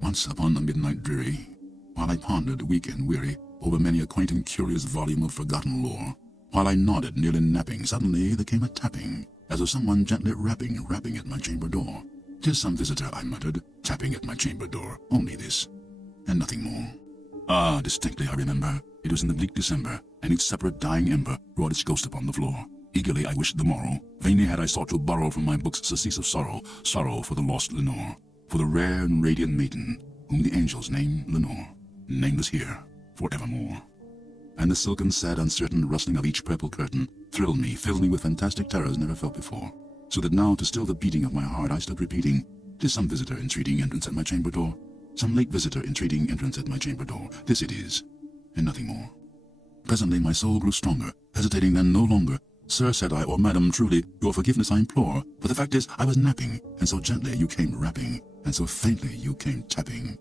Once upon a midnight dreary, while I pondered, weak and weary, over many a quaint and curious volume of forgotten lore, while I nodded, nearly napping, suddenly there came a tapping, as of someone gently rapping at my chamber door. "'Tis some visitor," I muttered, "tapping at my chamber door, only this, and nothing more." Ah, distinctly I remember, it was in the bleak December, and each separate dying ember wrought its ghost upon the floor. Eagerly I wished the morrow, vainly had I sought to borrow from my books surcease of sorrow, sorrow for the lost Lenore, for the rare and radiant maiden, whom the angels name Lenore, nameless here, forevermore. And the silken, sad, uncertain rustling of each purple curtain thrilled me, filled me with fantastic terrors never felt before, so that now, to still the beating of my heart, I stood repeating, "'Tis some visitor entreating entrance at my chamber door, some late visitor entreating entrance at my chamber door, this it is, and nothing more." Presently my soul grew stronger, hesitating then no longer. "Sir," said I, "or madam, truly, your forgiveness I implore, but the fact is, I was napping, and so gently you came rapping, and so faintly you came tapping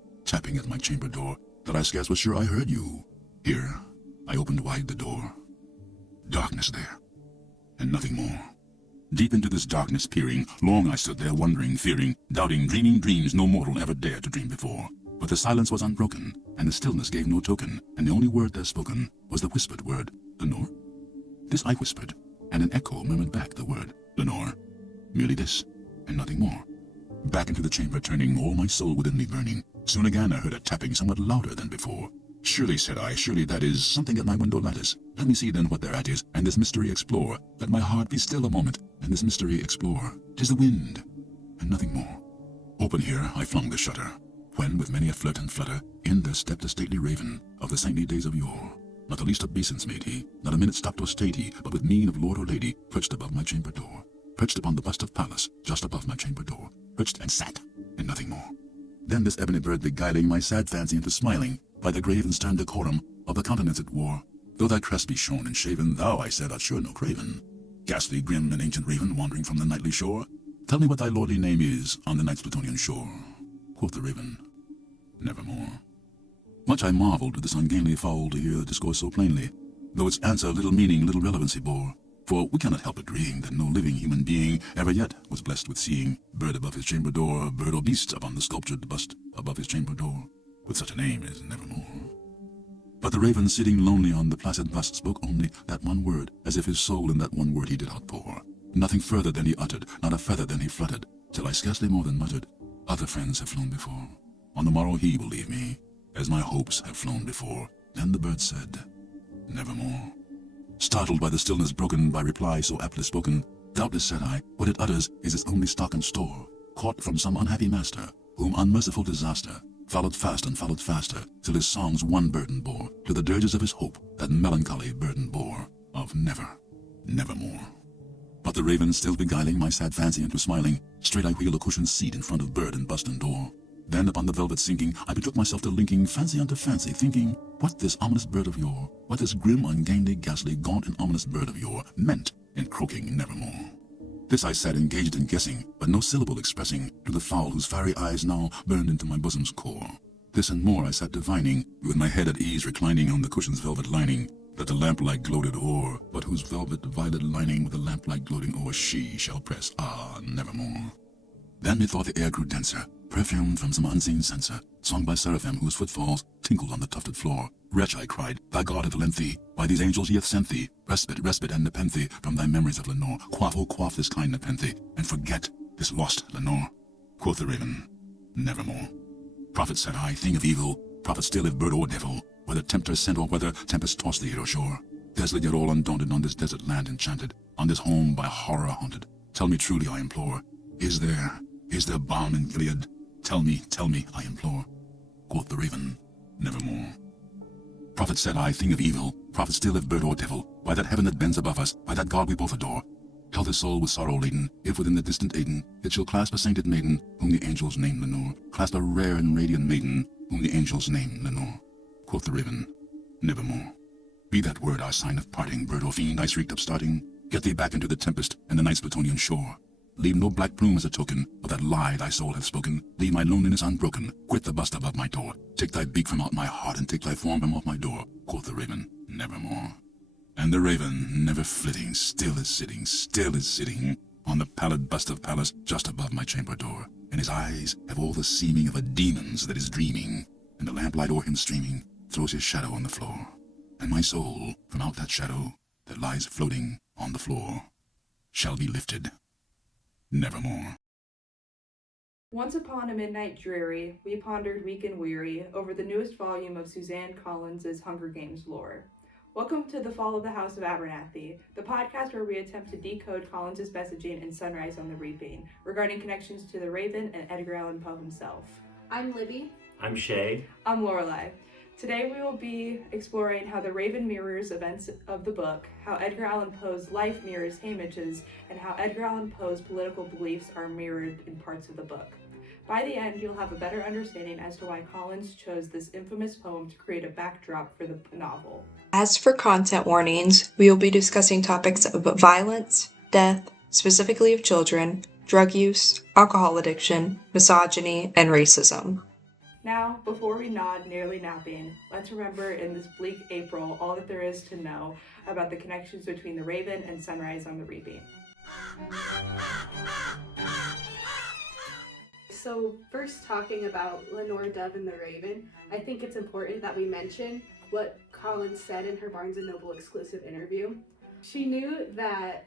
at my chamber door, that I scarce was sure I heard you." Here I opened wide the door. Darkness there, and nothing more. Deep into this darkness peering, long I stood there wondering, fearing, doubting, dreaming dreams no mortal ever dared to dream before. But the silence was unbroken, and the stillness gave no token, and the only word there spoken was the whispered word, "Lenore?" This I whispered, and an echo murmured back the word, "Lenore." Merely this, and nothing more. Back into the chamber turning, all my soul within me burning, soon again I heard a tapping somewhat louder than before. "Surely," said I, "surely that is something at my window lattice. Let me see then what thereat is, and this mystery explore. Let my heart be still a moment, and this mystery explore. 'Tis the wind, and nothing more." Open here I flung the shutter, when with many a flirt and flutter, in there stepped a stately raven, of the saintly days of yore. Not the least obeisance made he, not a minute stopped or stayed he, but with mien of lord or lady, perched above my chamber door. Perched upon the bust of Pallas, just above my chamber door. Perched and sat, and nothing more. Then this ebony bird beguiling my sad fancy into smiling, by the grave and stern decorum of the countenance it wore. "Though thy crest be shorn and shaven, thou," I said, "art sure no craven. Ghastly, grim, and ancient raven, wandering from the nightly shore, tell me what thy lordly name is on the night's Plutonian shore." Quoth the raven, "Nevermore." Much I marveled with this ungainly fowl to hear discourse so plainly, though its answer little meaning, little relevancy bore. For we cannot help agreeing that no living human being ever yet was blessed with seeing bird above his chamber door, bird or beast upon the sculptured bust above his chamber door, with such a name as Nevermore. But the raven, sitting lonely on the placid bust, spoke only that one word, as if his soul in that one word he did outpour. Nothing further than he uttered, not a feather than he fluttered, till I scarcely more than muttered, "Other friends have flown before. On the morrow he will leave me, as my hopes have flown before." Then the bird said, "Nevermore." Startled by the stillness broken by reply so aptly spoken, "Doubtless," said I, "what it utters is its only stock and store, caught from some unhappy master, whom unmerciful disaster followed fast and followed faster, till his songs one burden bore, to the dirges of his hope that melancholy burden bore, of nevermore." But the raven still beguiling my sad fancy into smiling, straight I wheeled a cushioned seat in front of bird and bust and door. Then upon the velvet sinking, I betook myself to linking fancy unto fancy, thinking what this ominous bird of yore, what this grim, ungainly, ghastly, gaunt, and ominous bird of yore meant in croaking "Nevermore." This I sat engaged in guessing, but no syllable expressing, to the fowl whose fiery eyes now burned into my bosom's core. This and more I sat divining, with my head at ease reclining on the cushion's velvet lining, that the lamplight gloated o'er, but whose velvet violet lining with the lamplight gloating o'er she shall press, nevermore. Then methought the air grew denser, perfumed from some unseen censer, sung by seraphim whose footfalls tinkled on the tufted floor. "Wretch," I cried, "thy God hath lent thee, by these angels he hath sent thee, respite and nepenthe from thy memories of Lenore. Quaff, oh quaff this kind nepenthe, and forget this lost Lenore." Quoth the raven, "Nevermore." "Prophet," said I, "thing of evil, prophet still if bird or devil, whether tempter sent or whether tempest tossed thee here ashore, desolate yet all undaunted on this desert land enchanted, on this home by horror haunted, tell me truly, I implore, is there balm in Gilead? Tell me, I implore." Quoth the raven, "Nevermore." "Prophet," said I, "thing of evil, prophet still if bird or devil, by that heaven that bends above us, by that God we both adore, tell this soul with sorrow laden, if within the distant Aden it shall clasp a sainted maiden, whom the angels name Lenore, clasp a rare and radiant maiden, whom the angels name Lenore." Quoth the raven, "Nevermore." "Be that word our sign of parting, bird or fiend," I shrieked upstarting. "Get thee back into the tempest and the night's Plutonian shore. Leave no black plume as a token of that lie thy soul hath spoken. Leave my loneliness unbroken. Quit the bust above my door. Take thy beak from out my heart, and take thy form from off my door." Quoth the raven, "Nevermore." And the raven, never flitting, still is sitting, on the pallid bust of Pallas just above my chamber door, and his eyes have all the seeming of a demon's that is dreaming, and the lamplight o'er him streaming throws his shadow on the floor, and my soul, from out that shadow that lies floating on the floor, shall be lifted nevermore. Once upon a midnight dreary, we pondered weak and weary over the newest volume of Suzanne Collins' Hunger Games lore. Welcome to The Fall of the House of Abernathy, the podcast where we attempt to decode Collins' messaging in Sunrise on the Reaping regarding connections to the Raven and Edgar Allan Poe himself. I'm Libby. I'm Shay. I'm Lorelei. Today we will be exploring how the Raven mirrors events of the book, how Edgar Allan Poe's life mirrors Hamish's, and how Edgar Allan Poe's political beliefs are mirrored in parts of the book. By the end, you'll have a better understanding as to why Collins chose this infamous poem to create a backdrop for the novel. As for content warnings, we will be discussing topics of violence, death, specifically of children, drug use, alcohol addiction, misogyny, and racism. Now, before we nod, nearly napping, let's remember in this bleak April all that there is to know about the connections between the Raven and Sunrise on the Reaping. So first, talking about Lenore Dove and the Raven, I think it's important that we mention what Collins said in her Barnes & Noble exclusive interview. She knew that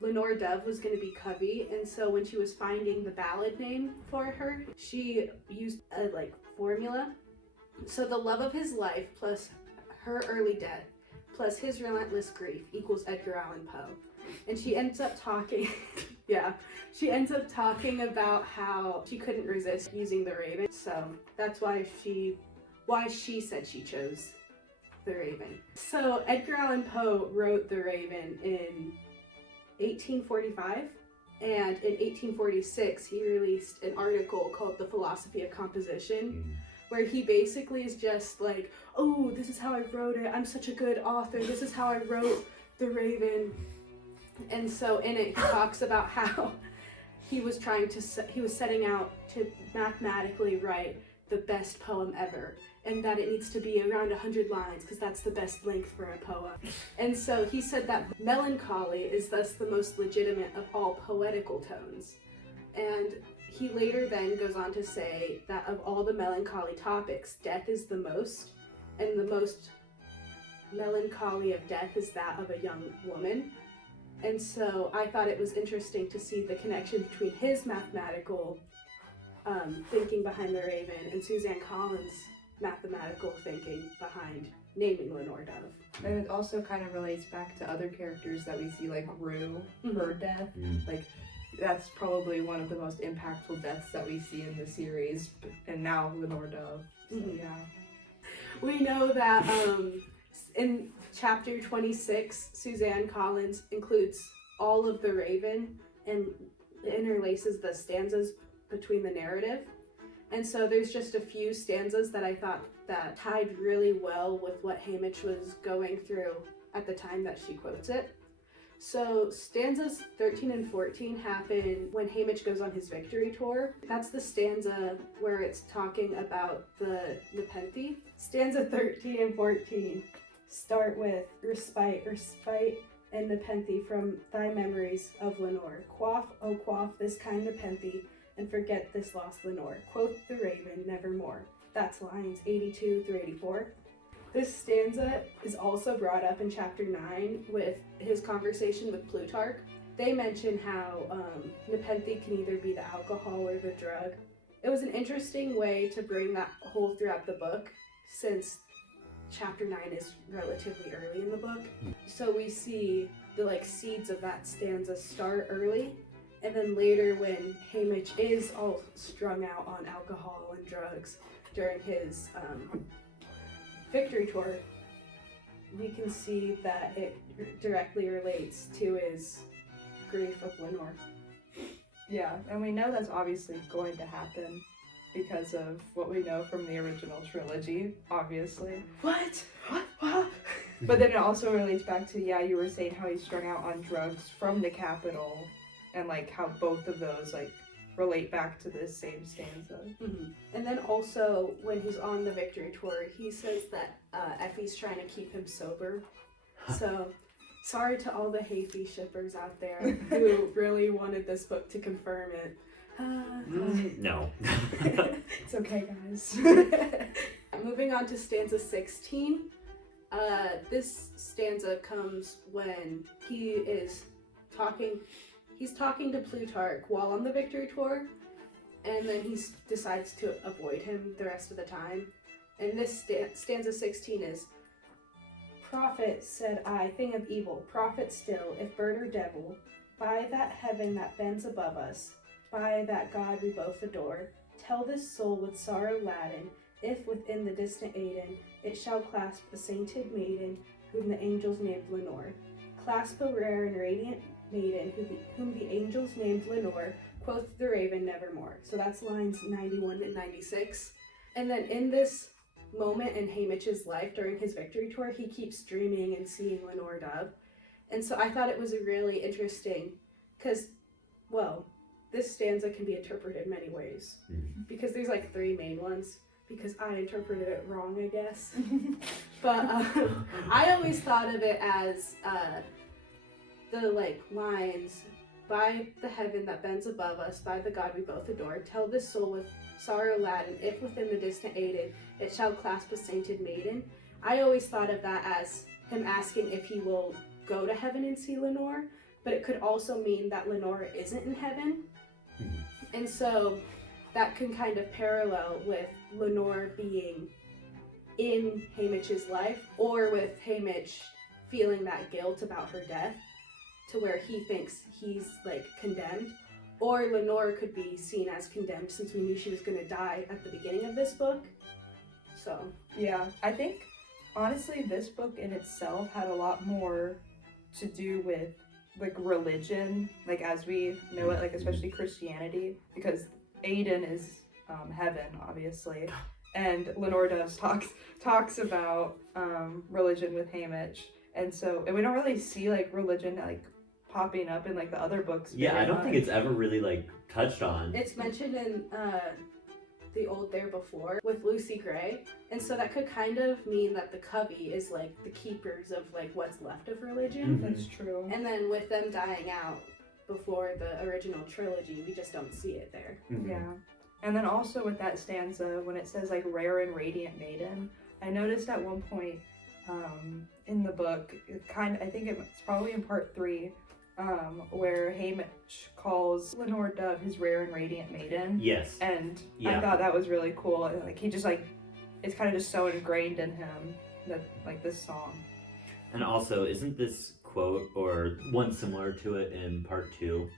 Lenore Dove was going to be Covey, and so when she was finding the ballad name for her, she used a formula. So the love of his life plus her early death plus his relentless grief equals Edgar Allan Poe. And she ends up talking about how she couldn't resist using the Raven. So that's why she said she chose the Raven. So Edgar Allan Poe wrote the Raven in 1845, and in 1846 he released an article called The Philosophy of Composition, where he basically is just like, oh, this is how I wrote it, I'm such a good author, this is how I wrote the Raven. And so in it he talks about how he was setting out to mathematically write the best poem ever, and that it needs to be around 100 lines because that's the best length for a poem. And so he said that melancholy is thus the most legitimate of all poetical tones. And he later then goes on to say that of all the melancholy topics, death is the most, and the most melancholy of death is that of a young woman. And so I thought it was interesting to see the connection between his mathematical thinking behind the Raven and Suzanne Collins' mathematical thinking behind naming Lenore Dove. And it also kind of relates back to other characters that we see, like Rue, her death. Like, that's probably one of the most impactful deaths that we see in the series, and now Lenore Dove. So, yeah. We know that in chapter 26, Suzanne Collins includes all of the Raven and interlaces the stanzas between the narrative. And so there's just a few stanzas that I thought that tied really well with what Hamish was going through at the time that she quotes it. So stanzas 13 and 14 happen when Hamish goes on his victory tour. That's the stanza where it's talking about the Nepenthe. Stanza 13 and 14 start with respite, and Nepenthe from thy memories of Lenore. Quoth, oh quaff this kind Nepenthe, and forget this lost Lenore. Quoth the Raven, nevermore. That's lines 82 through 84. This stanza is also brought up in chapter 9 with his conversation with Plutarch. They mention how Nepenthe can either be the alcohol or the drug. It was an interesting way to bring that whole throughout the book, since chapter 9 is relatively early in the book. So we see the seeds of that stanza start early, and then later when Hamish is all strung out on alcohol and drugs during his victory tour, we can see that it directly relates to his grief of Lenore. Yeah, and we know that's obviously going to happen because of what we know from the original trilogy, obviously. What? But then it also relates back to, you were saying how he's strung out on drugs from the Capitol, and how both of those relate back to the same stanza. Mm-hmm. And then also when he's on the victory tour, he says that Effie's trying to keep him sober. So Sorry to all the Hayfie shippers out there who really wanted this book to confirm it. No. It's okay, guys. Moving on to stanza 16. This stanza comes when he's talking to Plutarch while on the victory tour, and then he decides to avoid him the rest of the time. And this stanza 16 is, "Prophet, said I, thing of evil, prophet still, if bird or devil, by that heaven that bends above us, by that God we both adore, tell this soul with sorrow laden, if within the distant Aidenn it shall clasp a sainted maiden, whom the angels named Lenore. Clasp a rare and radiant maiden, whom the angels named Lenore, quoth the raven nevermore." So that's lines 91 and 96. And then in this moment in Haymitch's life during his victory tour, he keeps dreaming and seeing Lenore Dove. And so I thought it was a really interesting, because, well, this stanza can be interpreted many ways. Because there's like 3 main ones, because I interpreted it wrong, I guess. But I always thought of it as the like lines, "By the heaven that bends above us, by the God we both adore, tell this soul with sorrow laden, if within the distant Aidenn it shall clasp a sainted maiden." I always thought of that as him asking if he will go to heaven and see Lenore, but it could also mean that Lenore isn't in heaven. And so that can kind of parallel with Lenore being in Haymitch's life, or with Haymitch feeling that guilt about her death, to where he thinks he's like condemned. Or Lenore could be seen as condemned, since we knew she was going to die at the beginning of this book. So Yeah, I think honestly this book in itself had a lot more to do with like religion, like as we know it, like especially Christianity, because Aidenn is heaven, obviously, and Lenore Dove talks about religion with Haymitch, and we don't really see like religion like popping up in like the other books. Yeah, I don't think it's ever really like touched on. it's mentioned in The Old There Before with Lucy Gray, and so that could kind of mean that the Covey is like the keepers of like what's left of religion. That's true. And then with them dying out before the original trilogy, we just don't see it there. Yeah. And then also with that stanza, when it says like rare and radiant maiden, I noticed at one point in the book, I think it's probably in part 3, where Haymitch calls Lenore Dove his rare and radiant maiden. Yes. And Yeah. I thought that was really cool. Like he just like, it's kind of just so ingrained in him that like this song. And also, isn't this quote or one similar to it in part 2,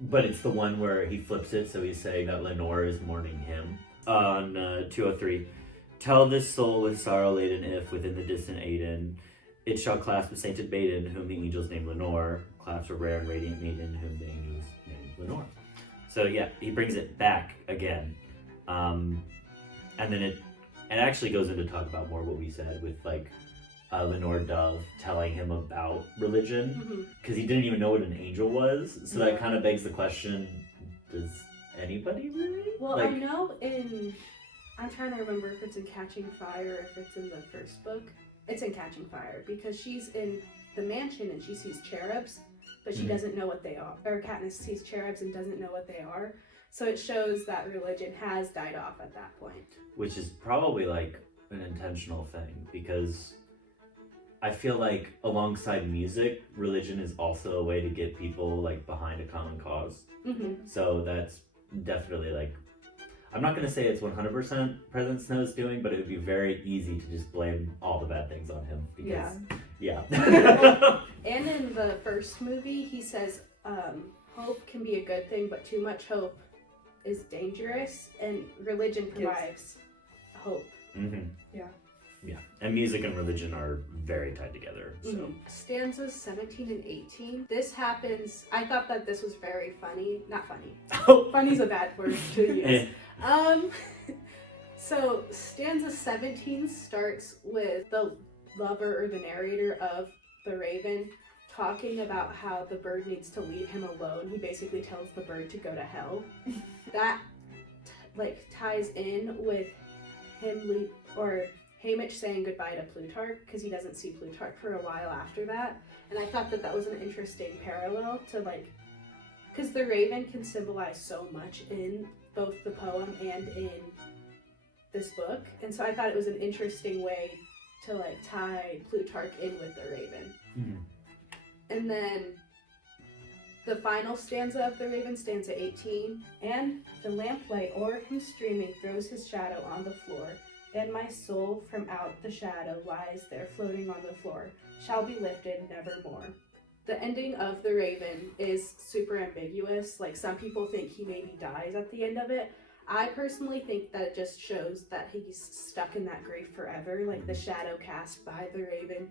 but it's the one where he flips it, so he's saying that Lenore is mourning him. On 203, "Tell this soul with sorrow laden, if within the distant Aidenn it shall clasp a sainted maiden, whom the angels name Lenore, clasp a rare and radiant maiden, whom the angels name Lenore." So yeah, he brings it back again, and then it actually goes into talk about more what we said with like Lenore Dove telling him about religion, because he didn't even know what an angel was. So that kind of begs the question: does anybody really? Well, like, I know I'm trying to remember if it's in Catching Fire or if it's in the first book. It's in Catching Fire, because she's in the mansion and she sees cherubs, but she doesn't know what they are. Or Katniss sees cherubs and doesn't know what they are. So it shows that religion has died off at that point. which is probably like an intentional thing, because I feel like alongside music, religion is also a way to get people like behind a common cause. So that's definitely like, I'm not going to say it's 100% President Snow's doing, but it would be very easy to just blame all the bad things on him. Because, yeah. And in the first movie, he says hope can be a good thing, but too much hope is dangerous, and religion provides hope. Yeah, and music and religion are very tied together. So Stanzas 17 and 18. This happens. I thought that this was very funny. Not funny. Funny's a bad word to use. So stanza 17 starts with the lover or the narrator of the Raven talking about how the bird needs to leave him alone. He basically tells the bird to go to hell. That ties in with Haymitch saying goodbye to Plutarch because he doesn't see Plutarch for a while after that. And I thought that that was an interesting parallel to like, because the raven can symbolize so much in both the poem and in this book. And so I thought it was an interesting way to like tie Plutarch in with the raven. Mm-hmm. And then the final stanza of the Raven, stanza 18. And the lamplight o'er him streaming throws his shadow on the floor, and my soul from out the shadow lies there floating on the floor, shall be lifted nevermore. The ending of the Raven is super ambiguous. Like, some people think he maybe dies at the end of it. I personally think that it just shows that he's stuck in that grief forever. Like, the shadow cast by the Raven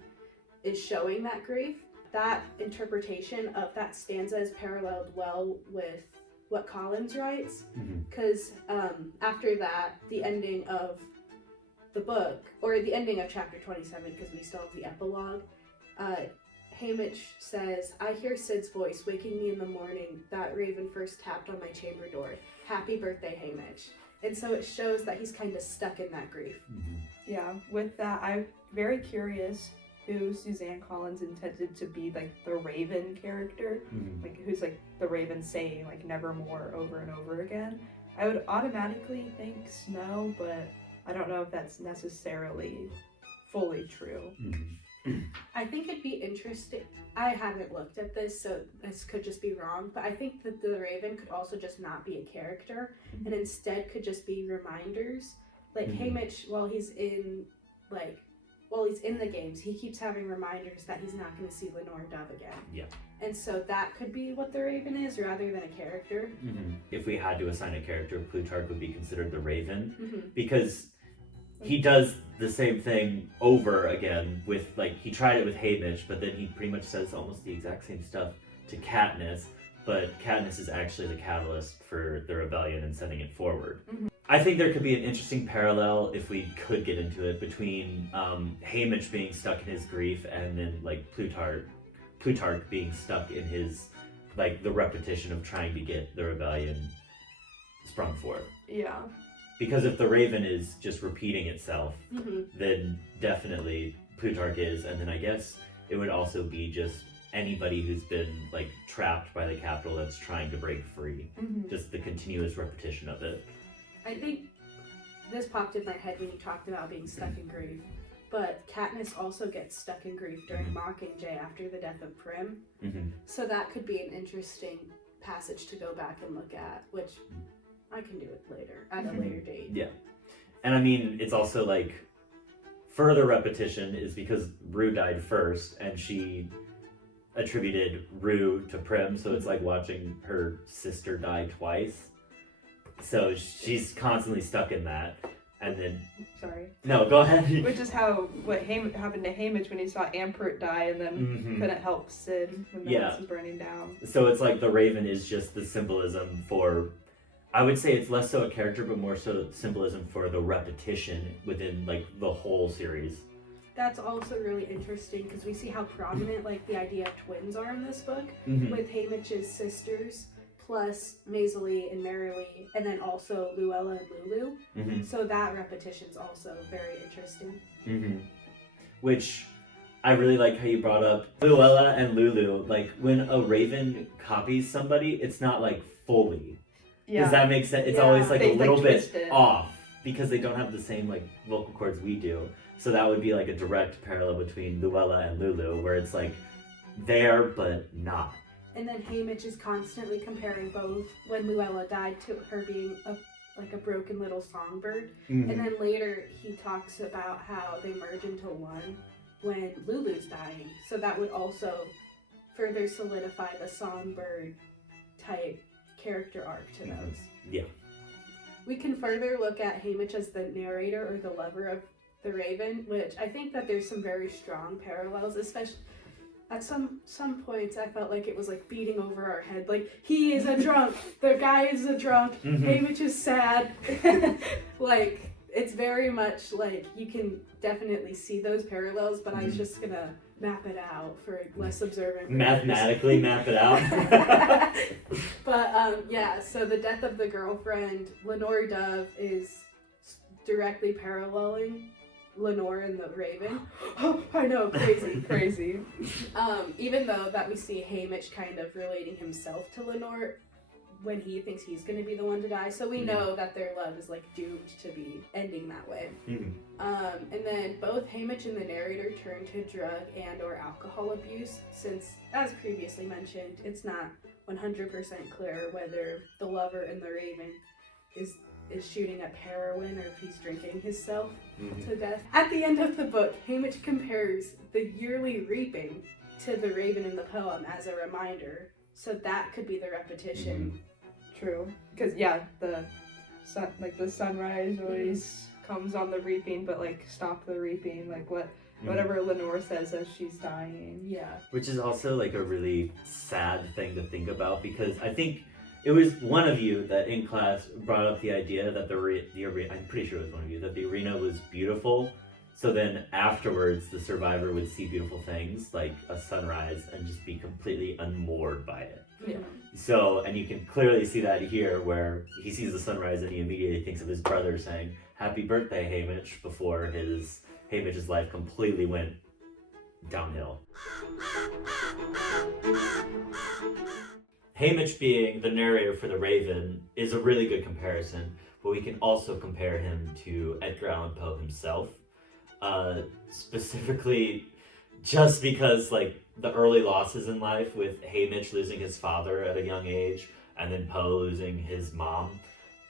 is showing that grief. That interpretation of that stanza is paralleled well with what Collins writes, because after that, the ending of the book, or the ending of chapter 27, because we still have the epilogue, Haymitch says, I hear Sid's voice waking me in the morning. That raven first tapped on my chamber door. Happy birthday, Haymitch. And so it shows that he's kind of stuck in that grief. Yeah, with that, I'm very curious who Suzanne Collins intended to be like the Raven character, like who's like the Raven saying like Nevermore over and over again. I would automatically think Snow, but I don't know if that's necessarily fully true. I think it'd be interesting. I haven't looked at this, so this could just be wrong, but I think that the Raven could also just not be a character, and instead could just be reminders. Like Haymitch, while he's in the games, he keeps having reminders that he's not going to see Lenore Dove again. Yeah. And so that could be what the Raven is, rather than a character. If we had to assign a character, Plutarch would be considered the Raven, because he does the same thing over again with, like, he tried it with Haymitch, but then he pretty much says almost the exact same stuff to Katniss, but Katniss is actually the catalyst for the rebellion and sending it forward. I think there could be an interesting parallel, if we could get into it, between Haymitch being stuck in his grief and then, like, Plutarch being stuck in his, like, the repetition of trying to get the rebellion sprung forth. Yeah. Because if the Raven is just repeating itself, then definitely Plutarch is, and then I guess it would also be just anybody who's been, like, trapped by the capital that's trying to break free. Just the continuous repetition of it. I think this popped in my head when you talked about being stuck in grief, but Katniss also gets stuck in grief during Mockingjay after the death of Prim. So that could be an interesting passage to go back and look at, which I can do it later, at a later date. Yeah. And I mean, it's also like, further repetition is because Rue died first, and she attributed Rue to Prim, so it's like watching her sister die twice. So she's constantly stuck in that. And then... Sorry. No, go ahead. Which is what happened to Haymitch when he saw Ampert die and then couldn't help Sid when the house was burning down. So it's like the Raven is just the symbolism for... I would say it's less so a character, but more so symbolism for the repetition within, like, the whole series. That's also really interesting because we see how prominent, like, the idea of twins are in this book, with Haymitch's sisters, plus Maisie and Marilee, and then also Luella and Lulu. So that repetition's also very interesting. Which, I really like how you brought up Luella and Lulu. Like, when a Raven copies somebody, it's not, like, fully. Does that make sense? It's always like a little bit off because they don't have the same, like, vocal cords we do. So that would be like a direct parallel between Luella and Lulu, where it's like there but not. And then Haymitch is constantly comparing both, when Luella died, to her being a broken little songbird. And then later he talks about how they merge into one when Lulu's dying. So that would also further solidify the songbird type character arc to those. Yeah. We can further look at Haymitch as the narrator or the lover of the Raven, which I think that there's some very strong parallels, especially at some points I felt like it was like beating over our head. Like, he is a drunk, the guy is a drunk, Haymitch is sad. Like, it's very much like you can definitely see those parallels, but I was just gonna map it out for less observant readers. Mathematically map it out. But yeah, so the death of the girlfriend, Lenore Dove, is directly paralleling Lenore and the Raven. I know, crazy. Crazy. Even though that we see Haymitch kind of relating himself to Lenore when he thinks he's going to be the one to die, so we know that their love is like doomed to be ending that way. And then both Haymitch and the narrator turn to drug and or alcohol abuse, since, as previously mentioned, it's not 100% clear whether the lover in the Raven is shooting up heroin or if he's drinking himself to death. At the end of the book, Haymitch compares the yearly reaping to the Raven in the poem as a reminder, so that could be the repetition. True. Because, the sun, like, the sunrise always comes on the reaping, but, like, stop the reaping, like, whatever Lenore says as she's dying. Yeah. Which is also, like, a really sad thing to think about, because I think it was one of you that in class brought up the idea that the arena, I'm pretty sure it was one of you, that the arena was beautiful. So then afterwards, the survivor would see beautiful things like a sunrise and just be completely unmoored by it. Yeah. So, and you can clearly see that here where he sees the sunrise and he immediately thinks of his brother saying, "Happy birthday, Haymitch," before Haymitch's life completely went downhill. Haymitch being the narrator for the Raven is a really good comparison, but we can also compare him to Edgar Allan Poe himself. Specifically, just because like the early losses in life with Haymitch losing his father at a young age, and then Poe losing his mom.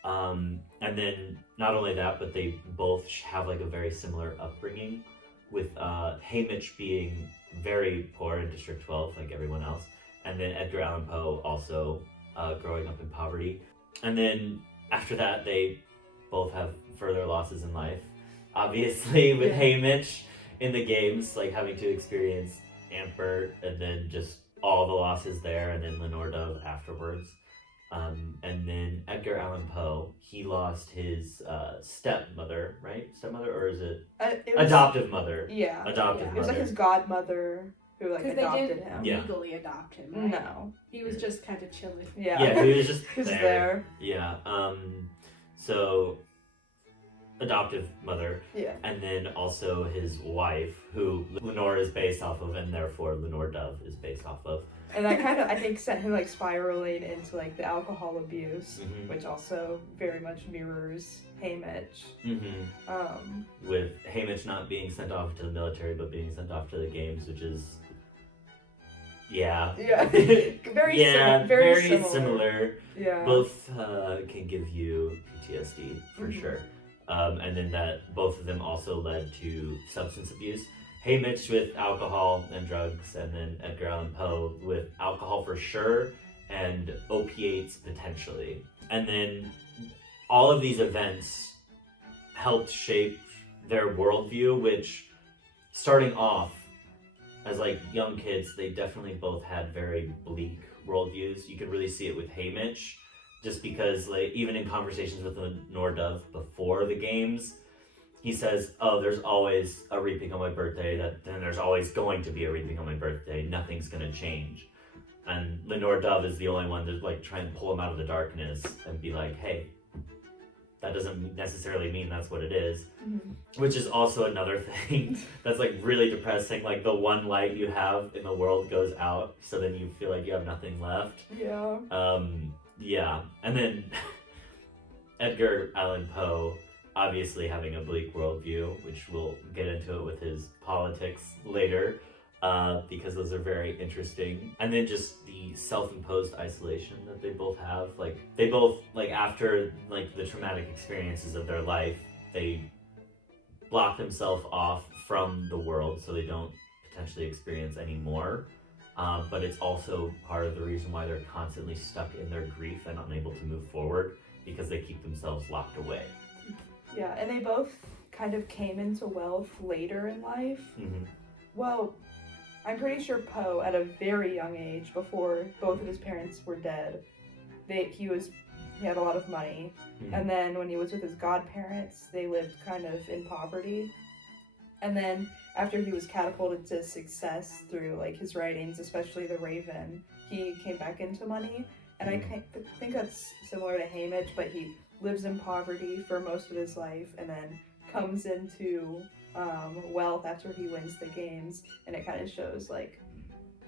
And then not only that, but they both have like a very similar upbringing, with Haymitch being very poor in District 12, like everyone else. And then Edgar Allan Poe also growing up in poverty. And then after that, they both have further losses in life. Obviously, with Haymitch in the games, like having to experience Antbert and then just all the losses there, and then Lenore Dove afterwards. And then Edgar Allan Poe, he lost his stepmother, right? Stepmother, or is it adoptive mother? Yeah. Adoptive mother. It was like his godmother who like Because adopted they didn't him. legally adopt him, right? No. He was just kind of chilling. Yeah. Yeah, he was just He was there. there. Yeah. So adoptive mother. Yeah. And then also his wife, who Lenore is based off of, and therefore Lenore Dove is based off of. And that kind of, I think, sent him like spiraling into like the alcohol abuse, Mhm. which also very much mirrors Haymitch. With Haymitch not being sent off to the military, but being sent off to the games, which is, Yeah. very very similar. Yeah. Both can give you PTSD for Mhm. sure. And then that both of them also led to substance abuse. Haymitch with alcohol and drugs, and then Edgar Allan Poe with alcohol for sure, and opiates potentially. And then all of these events helped shape their worldview, which, starting off as like young kids, they definitely both had very bleak worldviews. You could really see it with Haymitch, just because like even in conversations with Lenore Dove before the games, he says, "Oh, there's always a reaping on my birthday. Then there's always going to be a reaping on my birthday. Nothing's gonna change." And Lenore Dove is the only one to like try and pull him out of the darkness and be like, "Hey, that doesn't necessarily mean that's what it is." Which is also another thing that's like really depressing. Like the one light you have in the world goes out, so then you feel like you have nothing left. Yeah. Yeah. And then Edgar Allan Poe, obviously having a bleak worldview, which we'll get into it with his politics later, because those are very interesting. And then just the self-imposed isolation that they both have. Like they both, like after like the traumatic experiences of their life, they block themselves off from the world so they don't potentially experience any more. But it's also part of the reason why they're constantly stuck in their grief and unable to move forward, because they keep themselves locked away. Yeah, and they both kind of came into wealth later in life. Well, I'm pretty sure Poe, at a very young age, before both of his parents were dead, he had a lot of money. And then when he was with his godparents, they lived kind of in poverty. And then after he was catapulted to success through like his writings, especially The Raven, he came back into money. And I think that's similar to Haymitch, but he lives in poverty for most of his life and then comes into wealth after he wins the games, and it kind of shows like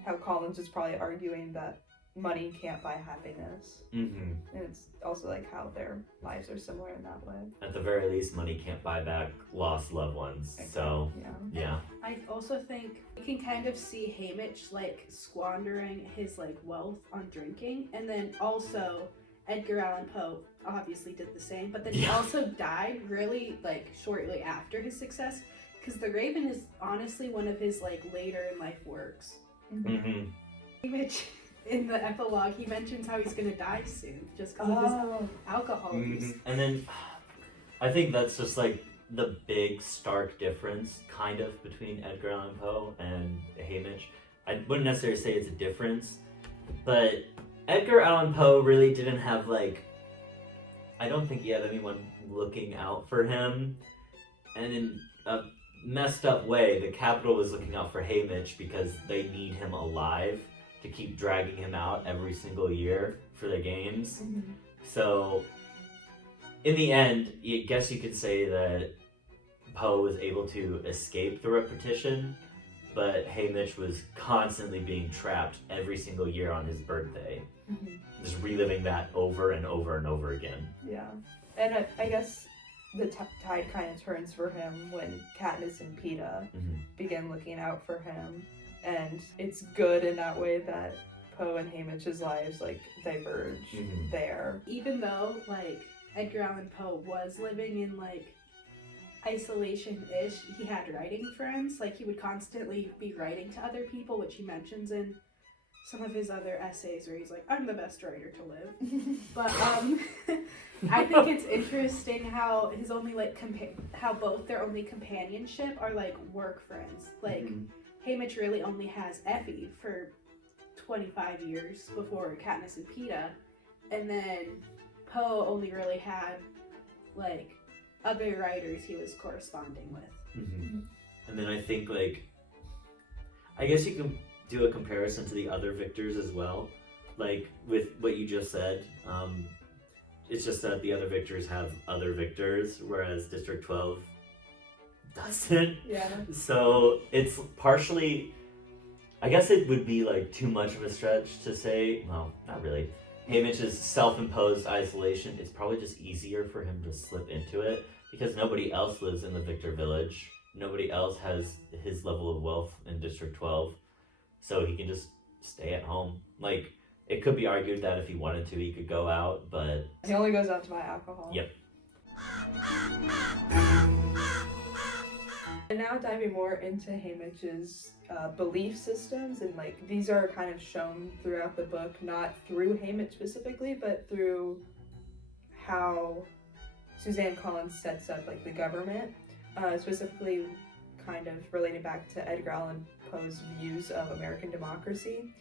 how Collins is probably arguing that money can't buy happiness. And it's also like how their lives are similar in that way. At the very least, money can't buy back lost loved ones. So, yeah. I also think you can kind of see Haymitch like squandering his like wealth on drinking, and then also Edgar Allan Poe obviously did the same, but then he also died really like shortly after his success, because The Raven is honestly one of his like later in life works. Haymitch, in the epilogue, he mentions how he's gonna die soon just because of his alcohol use. And then I think that's just like the big stark difference kind of between Edgar Allan Poe and Haymitch. I wouldn't necessarily say it's a difference, but Edgar Allan Poe really didn't have like, I don't think he had anyone looking out for him, and in a messed up way, the Capitol was looking out for Haymitch because they need him alive to keep dragging him out every single year for the games. So in the end, I guess you could say that Poe was able to escape the repetition, but Haymitch was constantly being trapped every single year on his birthday. Just reliving that over and over and over again. Yeah. And I guess the tide kind of turns for him when Katniss and Peeta begin looking out for him. And it's good in that way that Poe and Haymitch's lives like diverge there. Even though like Edgar Allan Poe was living in like isolation-ish, he had writing friends. Like he would constantly be writing to other people, which he mentions in some of his other essays where he's like, I'm the best writer to live. But I think it's interesting how his only like how both their only companionship are like work friends. Like Haymitch really only has Effie for 25 years before Katniss and Peeta, and then Poe only really had like other writers he was corresponding with. And then I think like, I guess you can do a comparison to the other victors as well, like with what you just said. It's just that the other victors have other victors, whereas District 12 doesn't. So it's partially, I guess it would be like too much of a stretch to say, well, not really. Haymitch's self-imposed isolation, it's probably just easier for him to slip into it because nobody else lives in the Victor Village. Nobody else has his level of wealth in District 12. So he can just stay at home. Like, it could be argued that if he wanted to, he could go out, but... He only goes out to buy alcohol. Yep. And now diving more into Haymitch's belief systems, and like these are kind of shown throughout the book, not through Haymitch specifically, but through how Suzanne Collins sets up like the government, specifically kind of relating back to Edgar Allan Poe's views of American democracy.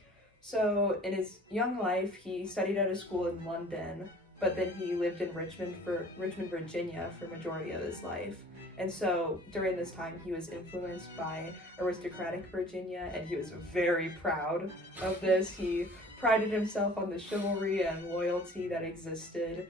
So in his young life, he studied at a school in London, but then he lived in Richmond, Virginia for majority of his life. And so during this time, he was influenced by aristocratic Virginia, and he was very proud of this. He prided himself on the chivalry and loyalty that existed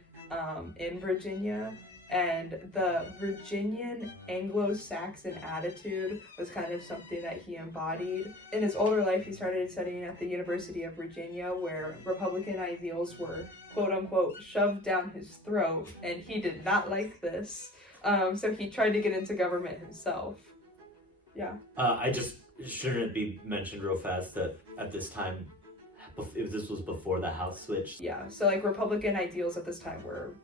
in Virginia. And the Virginian Anglo-Saxon attitude was kind of something that he embodied. In his older life, he started studying at the University of Virginia, where Republican ideals were, quote-unquote, shoved down his throat, and he did not like this. So he tried to get into government himself. Yeah. I just shouldn't it be mentioned real fast that at this time, if this was before the House switched. Yeah, so like Republican ideals at this time were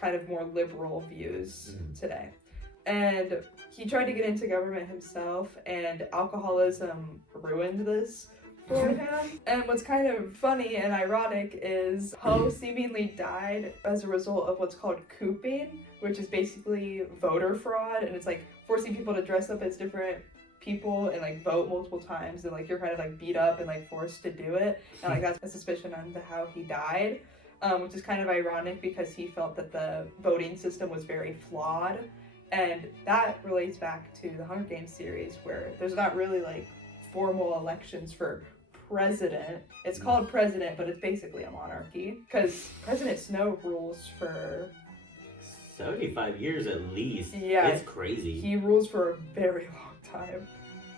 kind of more liberal views today. And he tried to get into government himself, and alcoholism ruined this for him. And what's kind of funny and ironic is Poe seemingly died as a result of what's called cooping, which is basically voter fraud, and it's like forcing people to dress up as different people and like vote multiple times, and like you're kind of like beat up and like forced to do it, and like that's a suspicion onto how he died. Which is kind of ironic because he felt that the voting system was very flawed, and that relates back to the Hunger Games series, where there's not really like formal elections for president. It's called president, but it's basically a monarchy because President Snow rules for 75 years at least. Yeah. It's crazy. He rules for a very long time.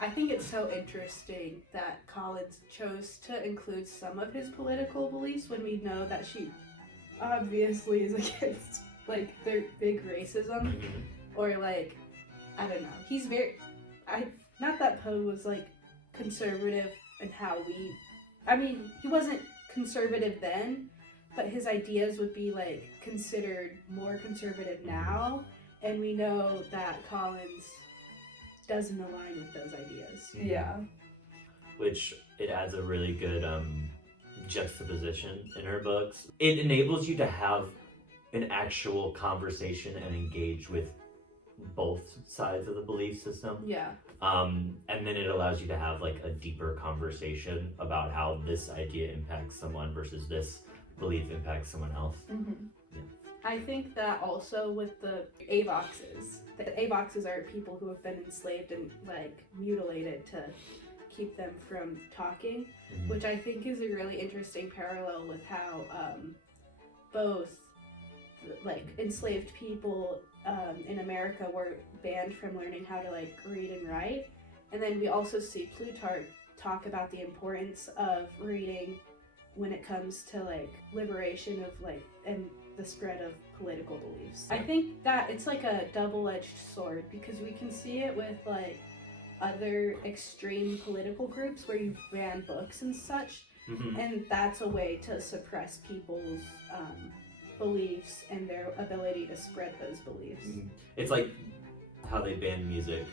I think it's so interesting that Collins chose to include some of his political beliefs when we know that she obviously is against, like, their big racism. Or, like, I don't know. He's not that Poe was, like, conservative in how he wasn't conservative then, but his ideas would be, like, considered more conservative now, and we know that Collins doesn't align with those ideas. Yeah. Which, it adds a really good juxtaposition in her books. It enables you to have an actual conversation and engage with both sides of the belief system. Yeah. And then it allows you to have like a deeper conversation about how this idea impacts someone versus this belief impacts someone else. Mm-hmm. I think that also with the Avoxes. The Avoxes are people who have been enslaved and, like, mutilated to keep them from talking, which I think is a really interesting parallel with how both, like, enslaved people in America were banned from learning how to, like, read and write. And then we also see Plutarch talk about the importance of reading when it comes to, like, liberation of, like, and the spread of political beliefs. I think that it's like a double-edged sword because we can see it with, like, other extreme political groups where you ban books and such, and that's a way to suppress people's beliefs and their ability to spread those beliefs. It's like how they banned music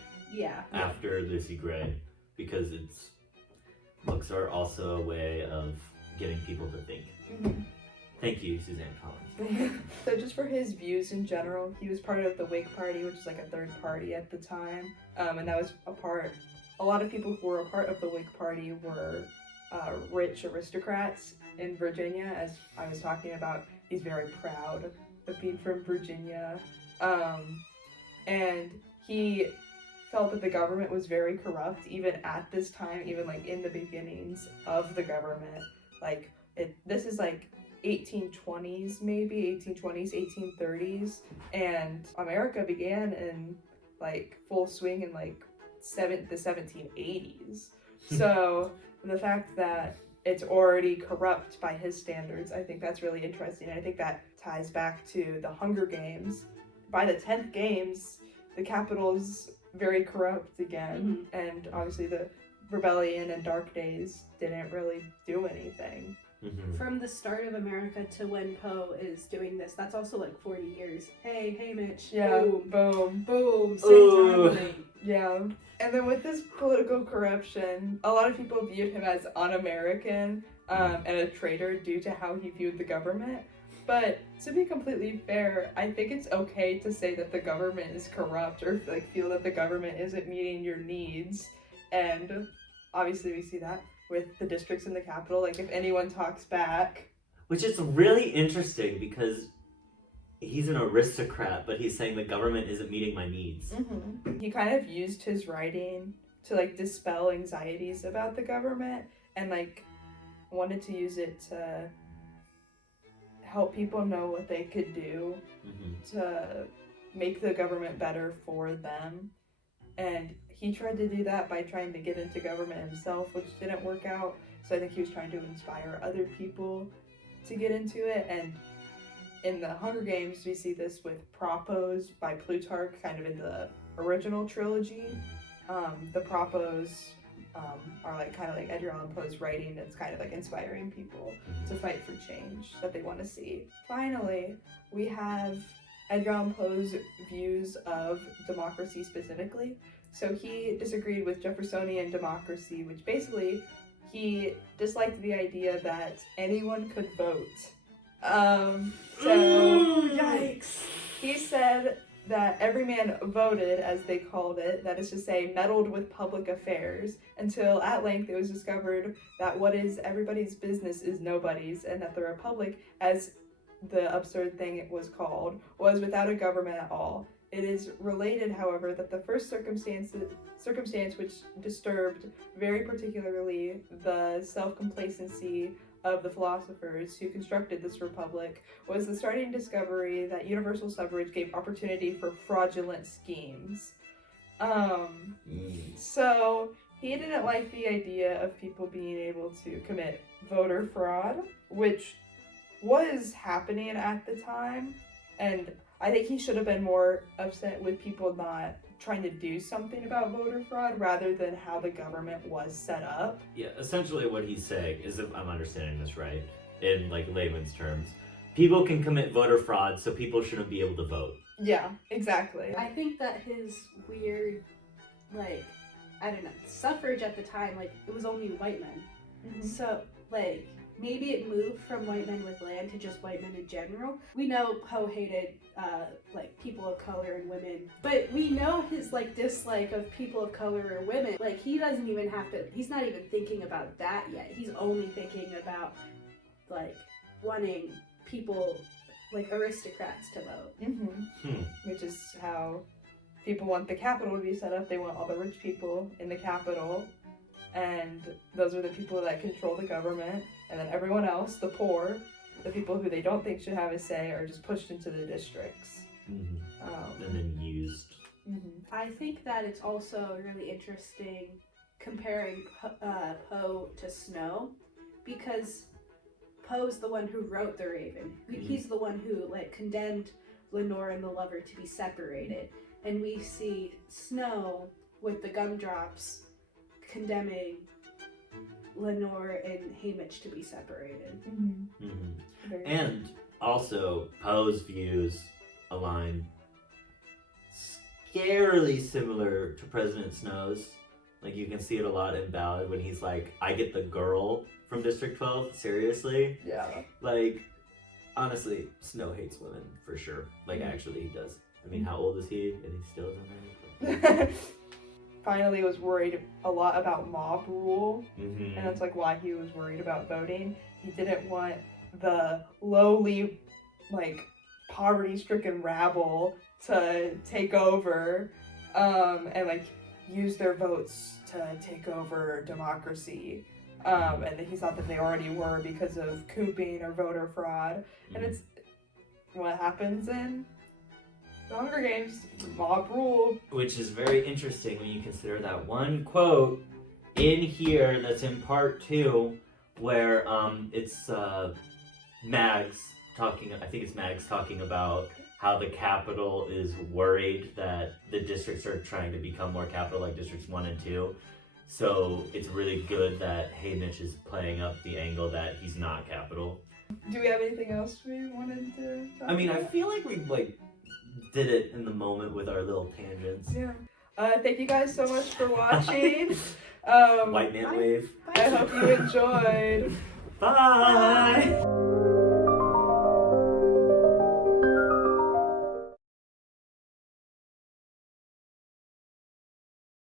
after Lucy Gray, because books are also a way of getting people to think. Thank you, Suzanne Collins. So just for his views in general, he was part of the Whig Party, which is like a third party at the time, and that was a lot of people who were a part of the Whig Party were rich aristocrats in Virginia. As I was talking about, he's very proud of being from Virginia, and he felt that the government was very corrupt even at this time, even like in the beginnings of the government. Like this is like 1820s, maybe 1820s, 1830s, and America began in like full swing in like the 1780s. So the fact that it's already corrupt by his standards, I think that's really interesting. I think that ties back to the Hunger Games. By the 10th games, the Capitol's very corrupt again, and obviously the rebellion and Dark Days didn't really do anything. From the start of America to when Poe is doing this, that's also like 40 years. Hey Mitch. Yeah, boom. boom. Same timeline. Yeah. And then with this political corruption, a lot of people viewed him as un-American and a traitor due to how he viewed the government. But to be completely fair, I think it's okay to say that the government is corrupt or like feel that the government isn't meeting your needs. And obviously we see that with the districts in the Capitol. Like if anyone talks back. Which is really interesting because he's an aristocrat, but he's saying the government isn't meeting my needs. He kind of used his writing to like dispel anxieties about the government and like wanted to use it to help people know what they could do to make the government better for them. And he tried to do that by trying to get into government himself, which didn't work out. So I think he was trying to inspire other people to get into it. And in the Hunger Games, we see this with Propos by Plutarch, kind of in the original trilogy. The Propos are like kind of like Edgar Allan Poe's writing that's kind of like inspiring people to fight for change that they want to see. Finally, we have Edgar Allan Poe's views of democracy specifically. So he disagreed with Jeffersonian democracy, which basically he disliked the idea that anyone could vote. Yikes! He said that every man voted, as they called it, that is to say, meddled with public affairs, until at length it was discovered that what is everybody's business is nobody's, and that the Republic, as the absurd thing it was called, was without a government at all. It is related, however, that the first circumstance which disturbed very particularly the self-complacency of the philosophers who constructed this republic was the starting discovery that universal suffrage gave opportunity for fraudulent schemes. So he didn't like the idea of people being able to commit voter fraud, which was happening at the time, and I think he should have been more upset with people not trying to do something about voter fraud rather than how the government was set up. Yeah, essentially what he's saying is, if I'm understanding this right, in like layman's terms, people can commit voter fraud, so people shouldn't be able to vote. Yeah, exactly. I think that his weird, like, I don't know, suffrage at the time, like, it was only white men. Mm-hmm. So, like, maybe it moved from white men with land to just white men in general. We know Poe hated, like, people of color and women, but we know his, like, dislike of people of color or women. Like, he doesn't even have to, he's not even thinking about that yet. He's only thinking about, like, wanting people, like, aristocrats to vote. Mm-hmm. Which is how people want the capital to be set up. They want all the rich people in the capital, and those are the people that control the government, and then everyone else, the poor, the people who they don't think should have a say, are just pushed into the districts. And then used. I think that it's also really interesting comparing Poe to Snow, because Poe's the one who wrote The Raven. He's the one who, like, condemned Lenore and the lover to be separated, and we see Snow with the gumdrops condemning Lenore and Haymitch to be separated. And also, Poe's views align scarily similar to President Snow's. Like, you can see it a lot in Ballad when he's like, I get the girl from District 12, seriously? Yeah. Like, honestly, Snow hates women, for sure. Like, actually, he does. I mean, how old is he? And he still isn't married? Finally was worried a lot about mob rule, Mm-hmm. and that's like why he was worried about voting. He didn't want the lowly, like, poverty-stricken rabble to take over, and like use their votes to take over democracy. And he thought that they already were because of cooping or voter fraud. And it's what happens in The Hunger Games, mob rule. Which is very interesting when you consider that one quote in here that's in part 2, where it's Mags talking, I think it's Mags talking about how the capital is worried that the districts are trying to become more capital, like districts 1 and 2. So it's really good that Haymitch is playing up the angle that he's not capital. Do we have anything else we wanted to talk I mean, about? I feel like we did it in the moment with our little tangents. Yeah. Thank you guys so much for watching. White man wave. I hope you enjoyed. Bye.